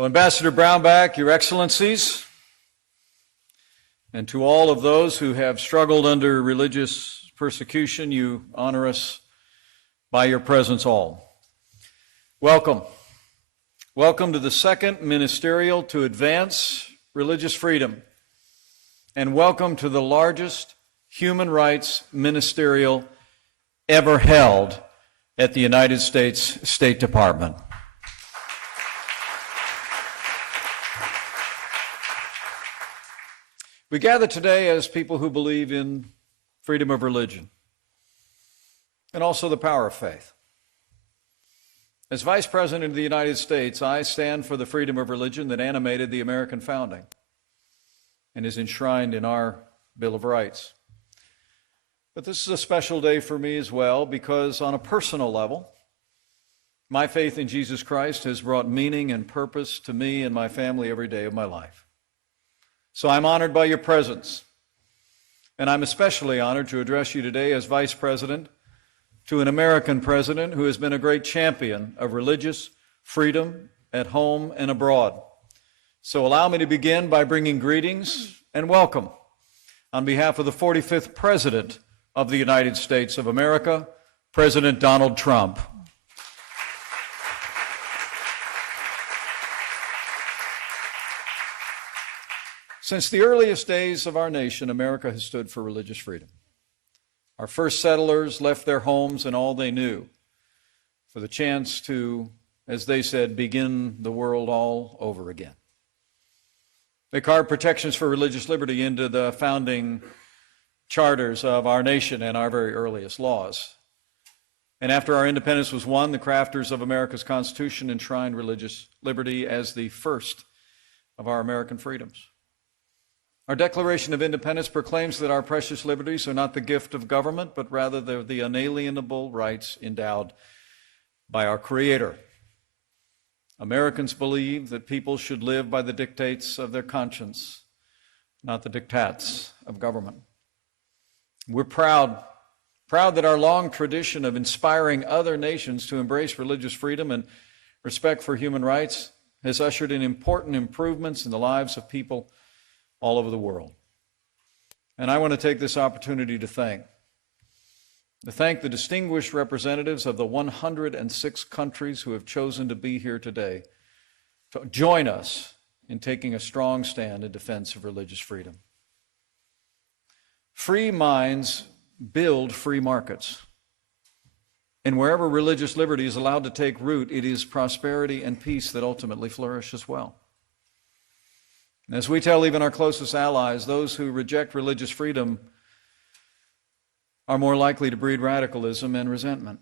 Well, Ambassador Brownback, Your Excellencies, and to all of those who have struggled under religious persecution, you honor us by your presence all. Welcome. Welcome to the second Ministerial to advance religious freedom, and welcome to the largest human rights ministerial ever held at the United States State Department. We gather today as people who believe in freedom of religion and also the power of faith. As Vice President of the United States, I stand for the freedom of religion that animated the American founding and is enshrined in our Bill of Rights. But this is a special day for me as well because on a personal level, my faith in Jesus Christ has brought meaning and purpose to me and my family every day of my life. So I'm honored by your presence, and I'm especially honored to address you today as Vice President to an American president who has been a great champion of religious freedom at home and abroad. So allow me to begin by bringing greetings and welcome on behalf of the 45th President of the United States of America, President Donald Trump. Since the earliest days of our nation, America has stood for religious freedom. Our first settlers left their homes and all they knew for the chance to, as they said, begin the world all over again. They carved protections for religious liberty into the founding charters of our nation and our very earliest laws. And after our independence was won, the crafters of America's Constitution enshrined religious liberty as the first of our American freedoms. Our Declaration of Independence proclaims that our precious liberties are not the gift of government, but rather they're the unalienable rights endowed by our Creator. Americans believe that people should live by the dictates of their conscience, not the diktats of government. We're proud that our long tradition of inspiring other nations to embrace religious freedom and respect for human rights has ushered in important improvements in the lives of people all over the world. And I want to take this opportunity to thank the distinguished representatives of the 106 countries who have chosen to be here today to join us in taking a strong stand in defense of religious freedom. Free minds build free markets. And wherever religious liberty is allowed to take root, it is prosperity and peace that ultimately flourish as well. As we tell even our closest allies, those who reject religious freedom are more likely to breed radicalism and resentment.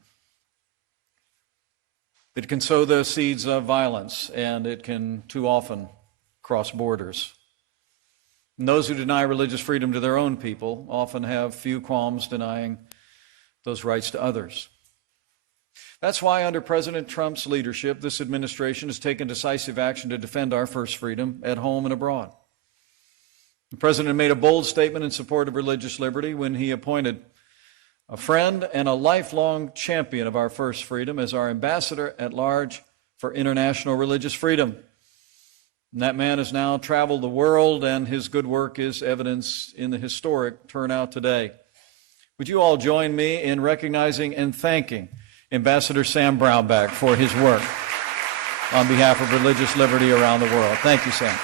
It can sow the seeds of violence, and it can too often cross borders. And those who deny religious freedom to their own people often have few qualms denying those rights to others. That's why under President Trump's leadership, this administration has taken decisive action to defend our first freedom at home and abroad. The President made a bold statement in support of religious liberty when he appointed a friend and a lifelong champion of our first freedom as our ambassador at large for international religious freedom. And that man has now traveled the world, and his good work is evidenced in the historic turnout today. Would you all join me in recognizing and thanking Ambassador Sam Brownback for his work on behalf of religious liberty around the world. Thank you, Sam.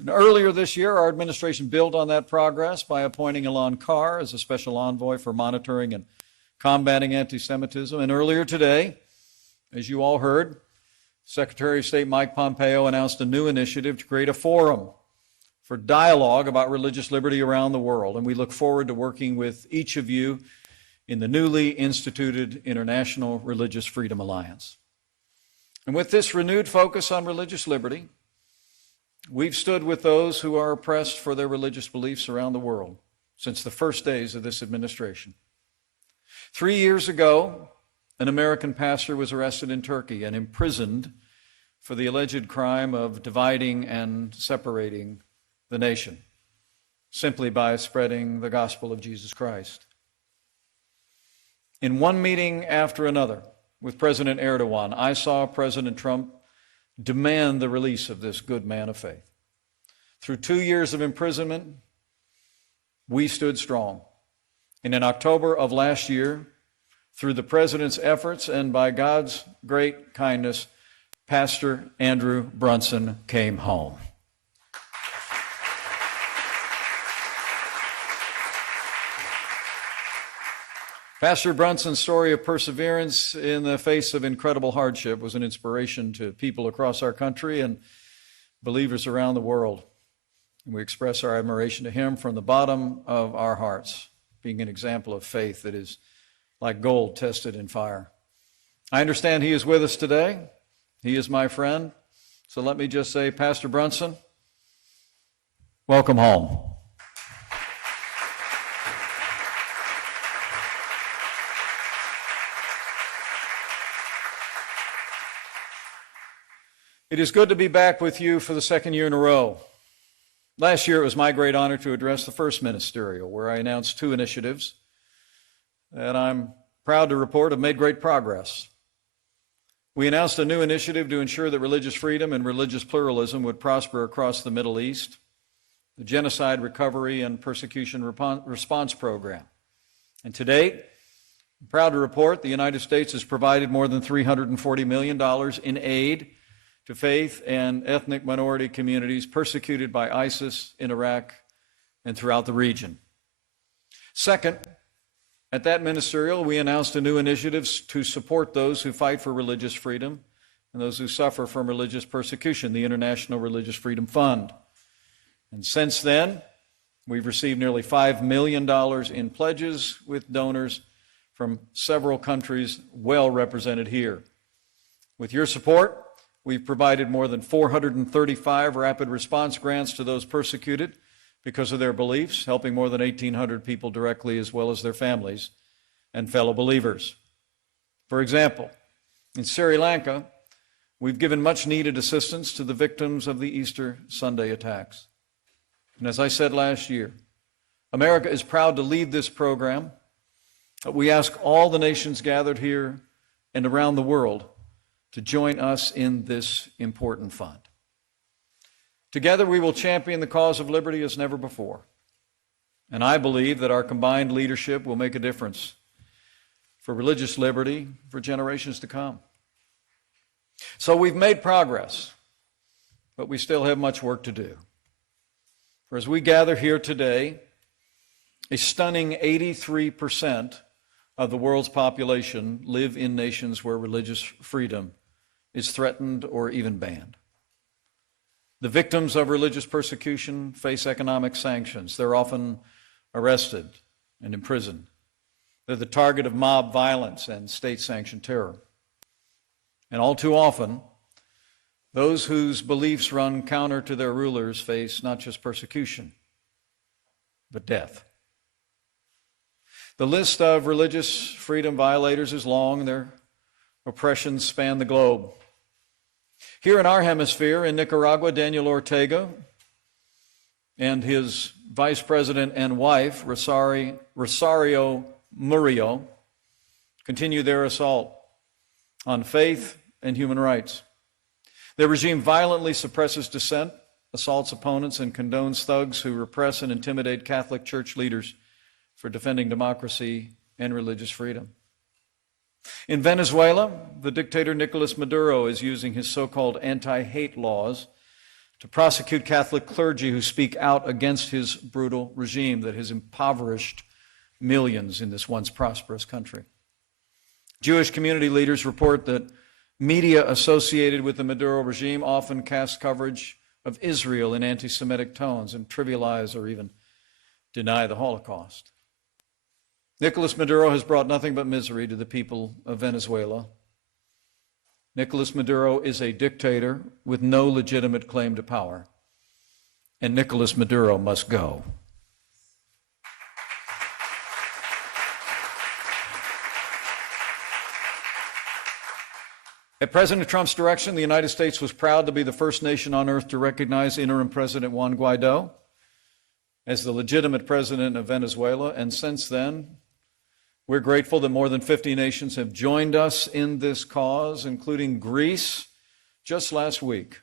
And earlier this year, our administration built on that progress by appointing Elan Carr as a special envoy for monitoring and combating anti-Semitism. And earlier today, as you all heard, Secretary of State Mike Pompeo announced a new initiative to create a forum for dialogue about religious liberty around the world, and we look forward to working with each of you in the newly instituted International Religious Freedom Alliance. And with this renewed focus on religious liberty, we've stood with those who are oppressed for their religious beliefs around the world since the first days of this administration. 3 years ago, an American pastor was arrested in Turkey and imprisoned for the alleged crime of dividing and separating the nation, simply by spreading the gospel of Jesus Christ. In one meeting after another with President Erdogan, I saw President Trump demand the release of this good man of faith. Through 2 years of imprisonment, we stood strong. And in October of last year, through the president's efforts and by God's great kindness, Pastor Andrew Brunson came home. Pastor Brunson's story of perseverance in the face of incredible hardship was an inspiration to people across our country and believers around the world. And we express our admiration to him from the bottom of our hearts, being an example of faith that is like gold tested in fire. I understand he is with us today. He is my friend. So let me just say, Pastor Brunson, welcome home. It is good to be back with you for the second year in a row. Last year, it was my great honor to address the first Ministerial, where I announced 2 initiatives that I'm proud to report have made great progress. We announced a new initiative to ensure that religious freedom and religious pluralism would prosper across the Middle East, the Genocide Recovery and Persecution Response Program. And to date, I'm proud to report the United States has provided more than $340 million in aid to faith and ethnic minority communities persecuted by ISIS in Iraq and throughout the region. Second, at that ministerial, we announced a new initiative to support those who fight for religious freedom and those who suffer from religious persecution, the International Religious Freedom Fund. And since then, we've received nearly $5 million in pledges with donors from several countries well represented here. With your support, we've provided more than 435 rapid response grants to those persecuted because of their beliefs, helping more than 1,800 people directly as well as their families and fellow believers. For example, in Sri Lanka, we've given much needed assistance to the victims of the Easter Sunday attacks. And as I said last year, America is proud to lead this program. We ask all the nations gathered here and around the world to join us in this important fund. Together, we will champion the cause of liberty as never before. And I believe that our combined leadership will make a difference for religious liberty for generations to come. So we've made progress, but we still have much work to do. For as we gather here today, a stunning 83% of the world's population live in nations where religious freedom is threatened or even banned. The victims of religious persecution face economic sanctions. They're often arrested and imprisoned. They're the target of mob violence and state-sanctioned terror. And all too often, those whose beliefs run counter to their rulers face not just persecution, but death. The list of religious freedom violators is long. Their oppressions span the globe. Here in our hemisphere, in Nicaragua, Daniel Ortega and his vice president and wife, Rosario Murillo, continue their assault on faith and human rights. Their regime violently suppresses dissent, assaults opponents, and condones thugs who repress and intimidate Catholic Church leaders for defending democracy and religious freedom. In Venezuela, the dictator Nicolas Maduro is using his so-called anti-hate laws to prosecute Catholic clergy who speak out against his brutal regime that has impoverished millions in this once prosperous country. Jewish community leaders report that media associated with the Maduro regime often cast coverage of Israel in anti-Semitic tones and trivialize or even deny the Holocaust. Nicolas Maduro has brought nothing but misery to the people of Venezuela. Nicolas Maduro is a dictator with no legitimate claim to power, and Nicolas Maduro must go. At President Trump's direction, the United States was proud to be the first nation on earth to recognize interim President Juan Guaido as the legitimate president of Venezuela, and since then, We're grateful that more than 50 nations have joined us in this cause, including Greece just last week,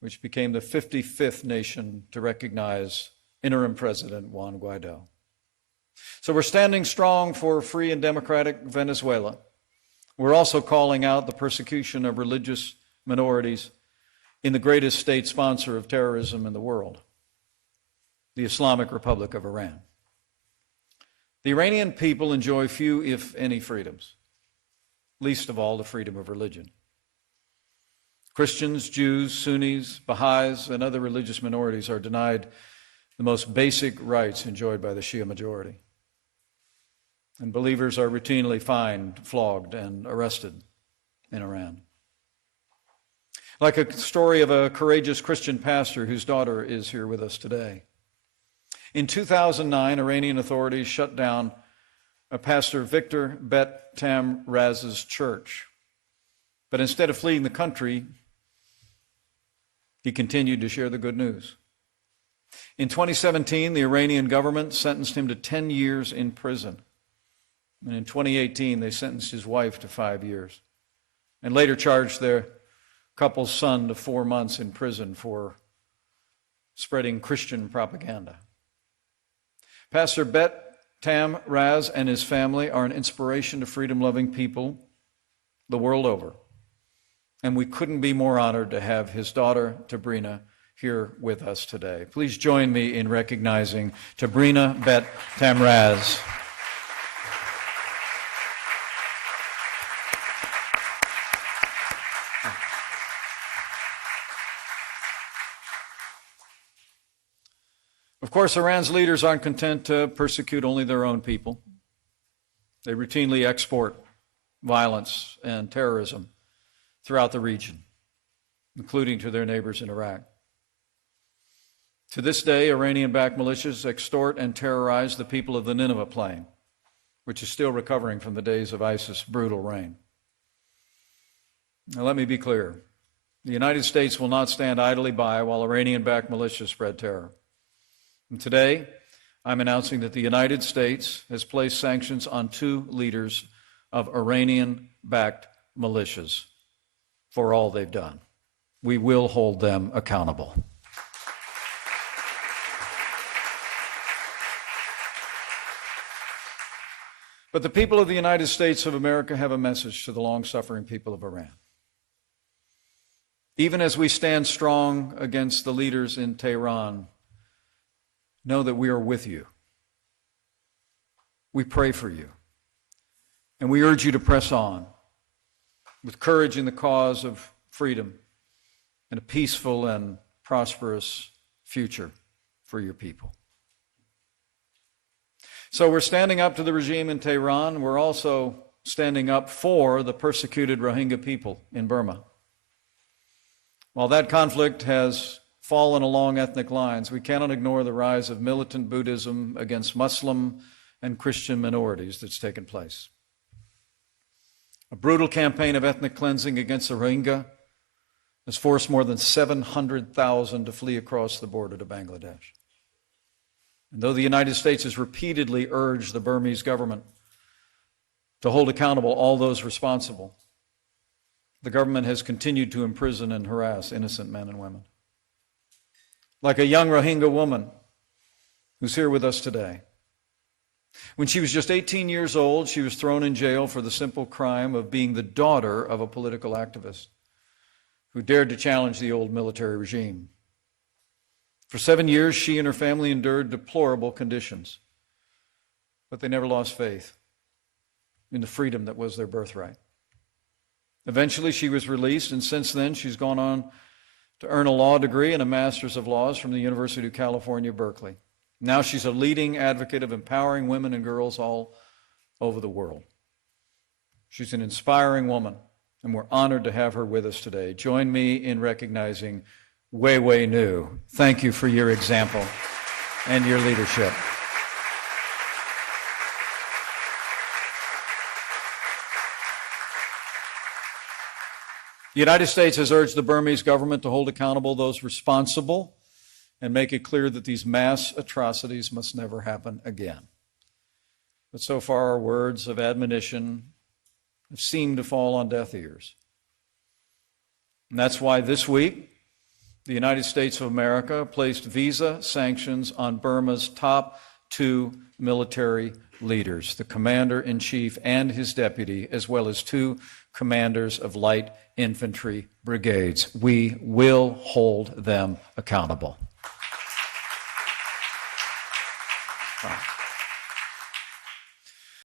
which became the 55th nation to recognize interim President Juan Guaido. So we're standing strong for free and democratic Venezuela. We're also calling out the persecution of religious minorities in the greatest state sponsor of terrorism in the world, the Islamic Republic of Iran. The Iranian people enjoy few, if any, freedoms, least of all the freedom of religion. Christians, Jews, Sunnis, Baha'is, and other religious minorities are denied the most basic rights enjoyed by the Shia majority. And believers are routinely fined, flogged, and arrested in Iran. Like a story of a courageous Christian pastor whose daughter is here with us today. In 2009, Iranian authorities shut down Pastor Victor Bet Tamraz's church. But instead of fleeing the country, he continued to share the good news. In 2017, the Iranian government sentenced him to 10 years in prison. And in 2018, they sentenced his wife to 5 years, and later charged their couple's son to 4 months in prison for spreading Christian propaganda. Pastor Bet Tamraz and his family are an inspiration to freedom-loving people the world over. And we couldn't be more honored to have his daughter, Tabrina, here with us today. Please join me in recognizing Tabrina Bet Tamraz. Of course, Iran's leaders aren't content to persecute only their own people. They routinely export violence and terrorism throughout the region, including to their neighbors in Iraq. To this day, Iranian-backed militias extort and terrorize the people of the Nineveh Plain, which is still recovering from the days of ISIS' brutal reign. Now, let me be clear. The United States will not stand idly by while Iranian-backed militias spread terror. And today, I'm announcing that the United States has placed sanctions on 2 leaders of Iranian-backed militias for all they've done. We will hold them accountable. But the people of the United States of America have a message to the long-suffering people of Iran. Even as we stand strong against the leaders in Tehran, know that we are with you. We pray for you. And we urge you to press on with courage in the cause of freedom and a peaceful and prosperous future for your people. So we're standing up to the regime in Tehran. We're also standing up for the persecuted Rohingya people in Burma. While that conflict has fallen along ethnic lines, we cannot ignore the rise of militant Buddhism against Muslim and Christian minorities that's taken place. A brutal campaign of ethnic cleansing against the Rohingya has forced more than 700,000 to flee across the border to Bangladesh. And though the United States has repeatedly urged the Burmese government to hold accountable all those responsible, the government has continued to imprison and harass innocent men and women. Like a young Rohingya woman who's here with us today. When she was just 18 years old, she was thrown in jail for the simple crime of being the daughter of a political activist who dared to challenge the old military regime. For 7 years, she and her family endured deplorable conditions, but they never lost faith in the freedom that was their birthright. Eventually, she was released, and since then, she's gone on to earn a law degree and a master's of laws from the University of California, Berkeley. Now she's a leading advocate of empowering women and girls all over the world. She's an inspiring woman, and we're honored to have her with us today. Join me in recognizing Wei Wei Nu. Thank you for your example and your leadership. The United States has urged the Burmese government to hold accountable those responsible and make it clear that these mass atrocities must never happen again. But so far, our words of admonition have seemed to fall on deaf ears. And that's why this week, the United States of America placed visa sanctions on Burma's top 2 military leaders, the commander-in-chief and his deputy, as well as 2 commanders of light infantry brigades. We will hold them accountable.